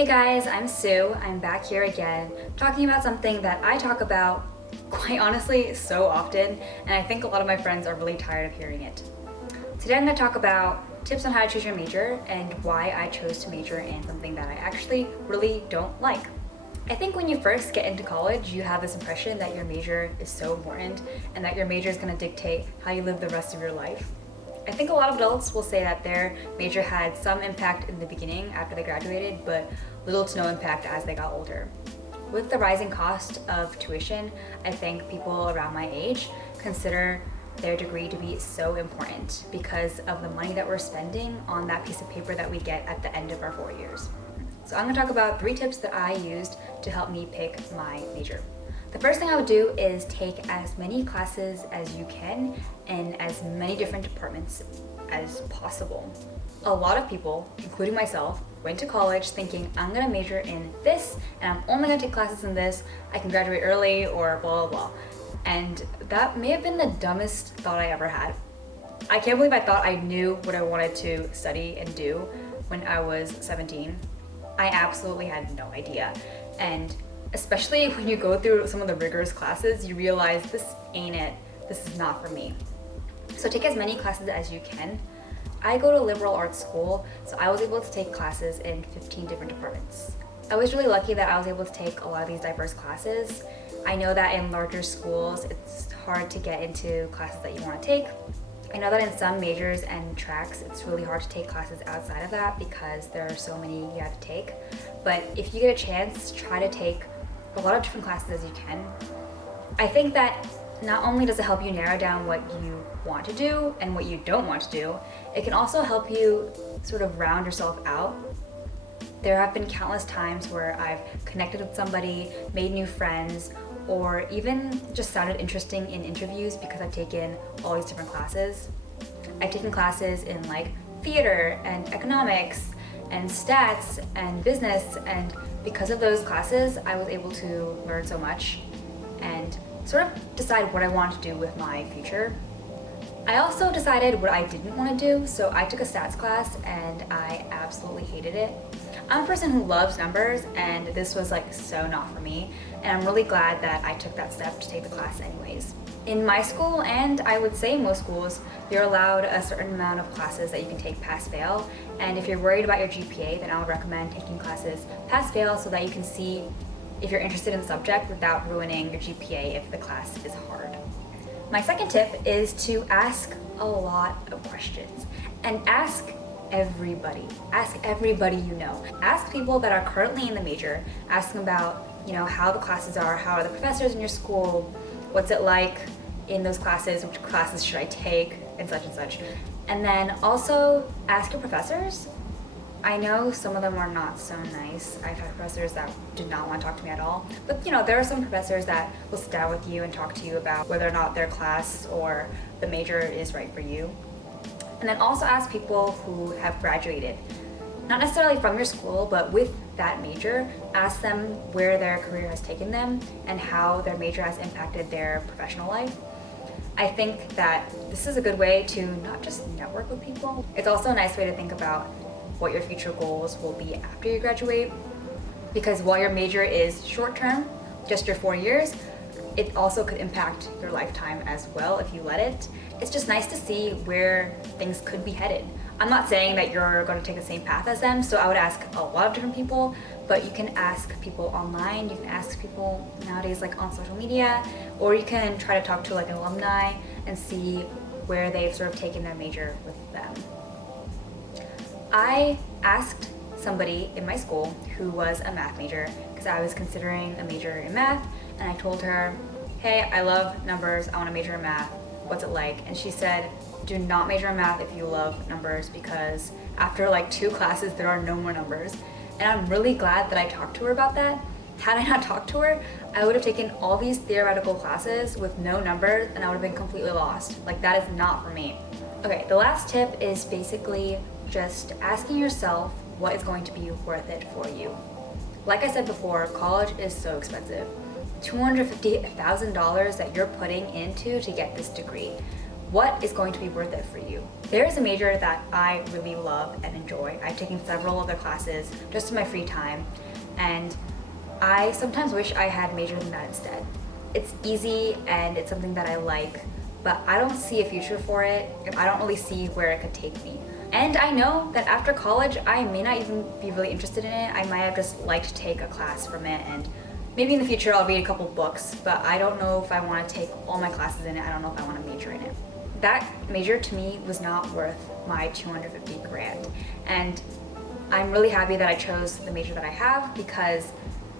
Hey guys, I'm Sue. I'm back here again talking about something that I talk about quite honestly so often, and I think a lot of my friends are really tired of hearing it. Today I'm going to talk about tips on how to choose your major and why I chose to major in something that I actually really don't like. I think when you first get into college, you have this impression that your major is so important and that your major is going to dictate how you live the rest of your life. I think a lot of adults will say that their major had some impact in the beginning after they graduated, but little to no impact as they got older. With the rising cost of tuition, I think people around my age consider their degree to be so important because of the money that we're spending on that piece of paper that we get at the end of our 4 years. So I'm going to talk about 3 tips that I used to help me pick my major. The first thing I would do is take as many classes as you can in as many different departments as possible. A lot of people, including myself, went to college thinking I'm gonna major in this and I'm only gonna take classes in this, I can graduate early or blah blah blah. And that may have been the dumbest thought I ever had. I can't believe I thought I knew what I wanted to study and do when I was 17. I absolutely had no idea. And especially when you go through some of the rigorous classes, you realize this ain't it. This is not for me. So take as many classes as you can. I go to liberal arts school, so I was able to take classes in 15 different departments. I was really lucky that I was able to take a lot of these diverse classes. I know that in larger schools, it's hard to get into classes that you want to take. I know that in some majors and tracks, it's really hard to take classes outside of that because there are so many you have to take. But if you get a chance, try to take a lot of different classes as you can. I think that not only does it help you narrow down what you want to do and what you don't want to do, it can also help you sort of round yourself out. There have been countless times where I've connected with somebody, made new friends, or even just sounded interesting in interviews because I've taken all these different classes. I've taken classes in like theater and economics and stats and business, and because of those classes, I was able to learn so much and sort of decide what I wanted to do with my future. I also decided what I didn't want to do, so I took a stats class and I absolutely hated it. I'm a person who loves numbers, and this was like so not for me, and I'm really glad that I took that step to take the class anyways. In my school, and I would say most schools, you're allowed a certain amount of classes that you can take pass-fail, and if you're worried about your GPA, then I would recommend taking classes pass-fail so that you can see if you're interested in the subject without ruining your GPA if the class is hard. My second tip is to ask a lot of questions, and ask everybody. Ask everybody you know. Ask people that are currently in the major. Ask them about, how the classes are, how are the professors in your school, what's it like in those classes, which classes should I take, and such and such. And then also ask your professors. I know some of them are not so nice. I've had professors that did not want to talk to me at all. But there are some professors that will sit down with you and talk to you about whether or not their class or the major is right for you. And then also ask people who have graduated. Not necessarily from your school, but with that major, ask them where their career has taken them and how their major has impacted their professional life. I think that this is a good way to not just network with people, it's also a nice way to think about what your future goals will be after you graduate. Because while your major is short-term, just your 4 years, it also could impact your lifetime as well if you let it. It's just nice to see where things could be headed. I'm not saying that you're going to take the same path as them, so I would ask a lot of different people, but you can ask people online, you can ask people nowadays like on social media, or you can try to talk to like an alumni and see where they've sort of taken their major with them. I asked somebody in my school who was a math major because I was considering a major in math, and I told her, hey, I love numbers, I want to major in math, what's it like? And she said, do not major in math if you love numbers because after like 2 classes there are no more numbers. And I'm really glad that I talked to her about that. Had I not talked to her, I would have taken all these theoretical classes with no numbers and I would have been completely lost. Like, that is not for me. Okay, the last tip is basically just asking yourself what is going to be worth it for you. Like I said before, college is so expensive. $250,000 that you're putting into to get this degree. what is going to be worth it for you? There is a major that I really love and enjoy. I've taken several other classes just in my free time, and I sometimes wish I had majored in that instead. It's easy and it's something that I like, but I don't see a future for it, and I don't really see where it could take me. And I know that after college, I may not even be really interested in it. I might have just liked to take a class from it, and maybe in the future I'll read a couple books, but I don't know if I want to take all my classes in it. I don't know if I want to major in it. That major to me was not worth my 250 grand. And I'm really happy that I chose the major that I have, because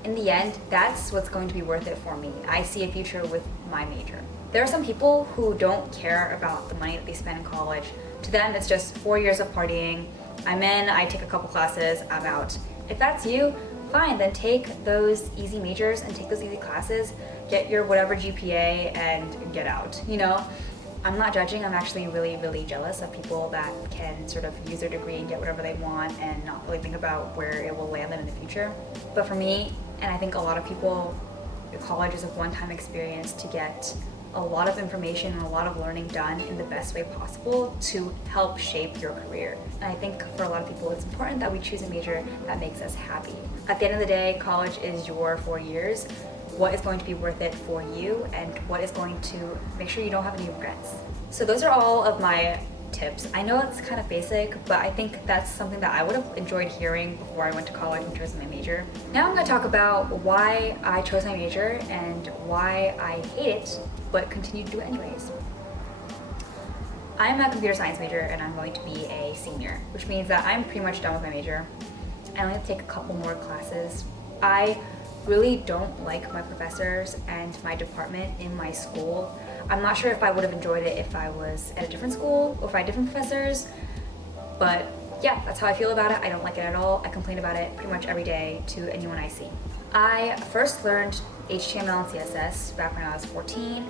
in the end, that's what's going to be worth it for me. I see a future with my major. There are some people who don't care about the money that they spend in college. To them, it's just 4 years of partying. I'm in, I take a couple classes, I'm out. If that's you, fine, then take those easy majors and take those easy classes, get your whatever GPA and get out, you know? I'm not judging, I'm actually really, really jealous of people that can sort of use their degree and get whatever they want and not really think about where it will land them in the future. But for me, and I think a lot of people, college is a one-time experience to get a lot of information and a lot of learning done in the best way possible to help shape your career. And I think for a lot of people, it's important that we choose a major that makes us happy. At the end of the day, college is your 4 years. What is going to be worth it for you, and what is going to make sure you don't have any regrets. So those are all of my tips. I know it's kind of basic, but I think that's something that I would have enjoyed hearing before I went to college and chose my major. Now I'm going to talk about why I chose my major and why I hate it, but continue to do it anyways. I'm a computer science major and I'm going to be a senior, which means that I'm pretty much done with my major. I only have to take a couple more classes. I really don't like my professors and my department in my school. I'm not sure if I would have enjoyed it if I was at a different school or if I had different professors, but yeah, that's how I feel about it. I don't like it at all. I complain about it pretty much every day to anyone I see. I first learned HTML and CSS back when I was 14.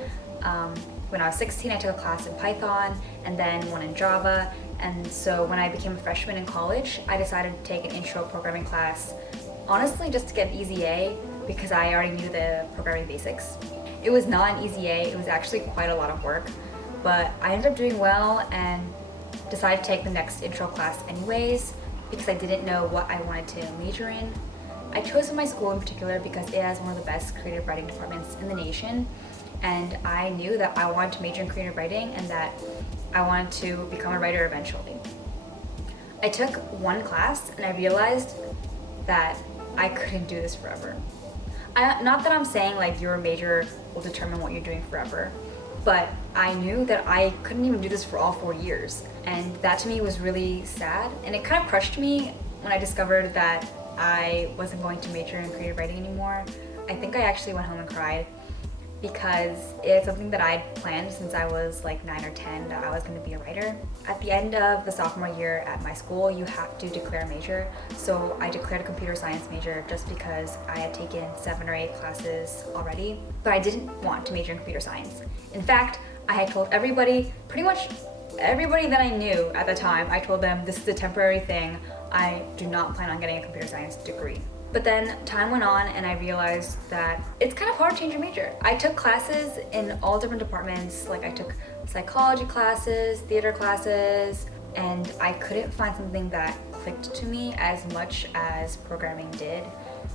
When I was 16, I took a class in Python and then one in Java. And so when I became a freshman in college, I decided to take an intro programming class, honestly just to get an easy A, because I already knew the programming basics. It was not an easy A, it was actually quite a lot of work, but I ended up doing well and decided to take the next intro class anyways, because I didn't know what I wanted to major in. I chose my school in particular because it has one of the best creative writing departments in the nation, and I knew that I wanted to major in creative writing and that I wanted to become a writer eventually. I took one class and I realized that I couldn't do this forever. Not that I'm saying like your major will determine what you're doing forever, but I knew that I couldn't even do this for all 4 years. And that to me was really sad, and it kind of crushed me when I discovered that I wasn't going to major in creative writing anymore. I think I actually went home and cried, because it's something that I'd planned since I was like 9 or 10 that I was going to be a writer. At the end of the sophomore year at my school, you have to declare a major. So I declared a computer science major just because I had taken 7 or 8 classes already, but I didn't want to major in computer science. In fact, I had told everybody, pretty much everybody that I knew at the time, I told them this is a temporary thing. I do not plan on getting a computer science degree. But then time went on and I realized that it's kind of hard to change your major. I took classes in all different departments, like I took psychology classes, theater classes, and I couldn't find something that clicked to me as much as programming did.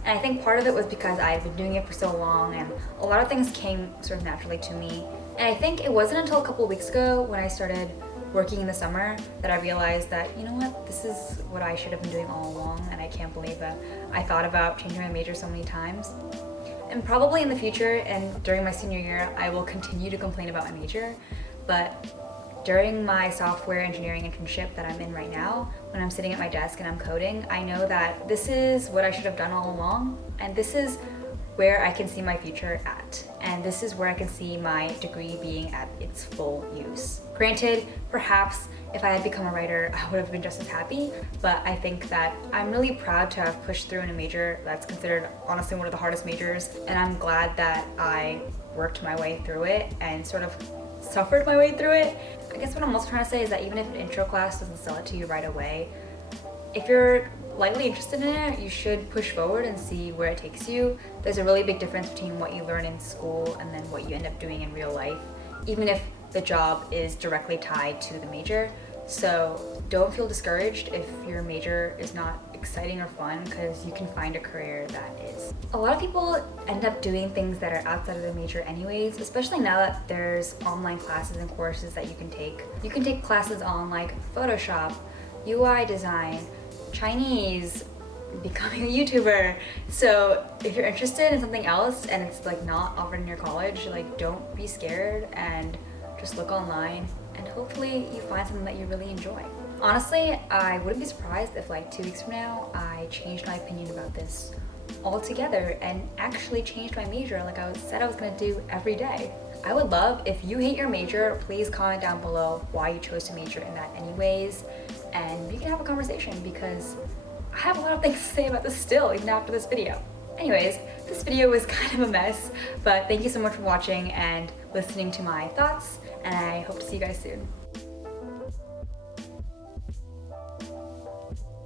And I think part of it was because I had been doing it for so long and a lot of things came sort of naturally to me. And I think it wasn't until a couple of weeks ago when I started working in the summer that I realized that, you know what, this is what I should have been doing all along, and I can't believe that I thought about changing my major so many times. And probably in the future and during my senior year, I will continue to complain about my major, but during my software engineering internship that I'm in right now, when I'm sitting at my desk and I'm coding, I know that this is what I should have done all along, and this is where I can see my future at. And this is where I can see my degree being at its full use. Granted, perhaps if I had become a writer, I would have been just as happy, but I think that I'm really proud to have pushed through in a major that's considered honestly one of the hardest majors, and I'm glad that I worked my way through it and sort of suffered my way through it. I guess what I'm also trying to say is that even if an intro class doesn't sell it to you right away, if you're lightly interested in it, you should push forward and see where it takes you. There's a really big difference between what you learn in school and then what you end up doing in real life. Even if the job is directly tied to the major. So don't feel discouraged if your major is not exciting or fun, because you can find a career that is. A lot of people end up doing things that are outside of their major anyways, especially now that there's online classes and courses that you can take. You can take classes on like Photoshop, UI design, Chinese, becoming a YouTuber. So if you're interested in something else and it's like not offered in your college, like don't be scared and just look online, and hopefully you find something that you really enjoy. Honestly, I wouldn't be surprised if like 2 weeks from now I changed my opinion about this altogether and actually changed my major like I said I was gonna do every day. I would love if you hate your major, please comment down below why you chose to major in that anyways, and we can have a conversation because I have a lot of things to say about this still, even after this video. Anyways, this video was kind of a mess, but thank you so much for watching and listening to my thoughts, and I hope to see you guys soon.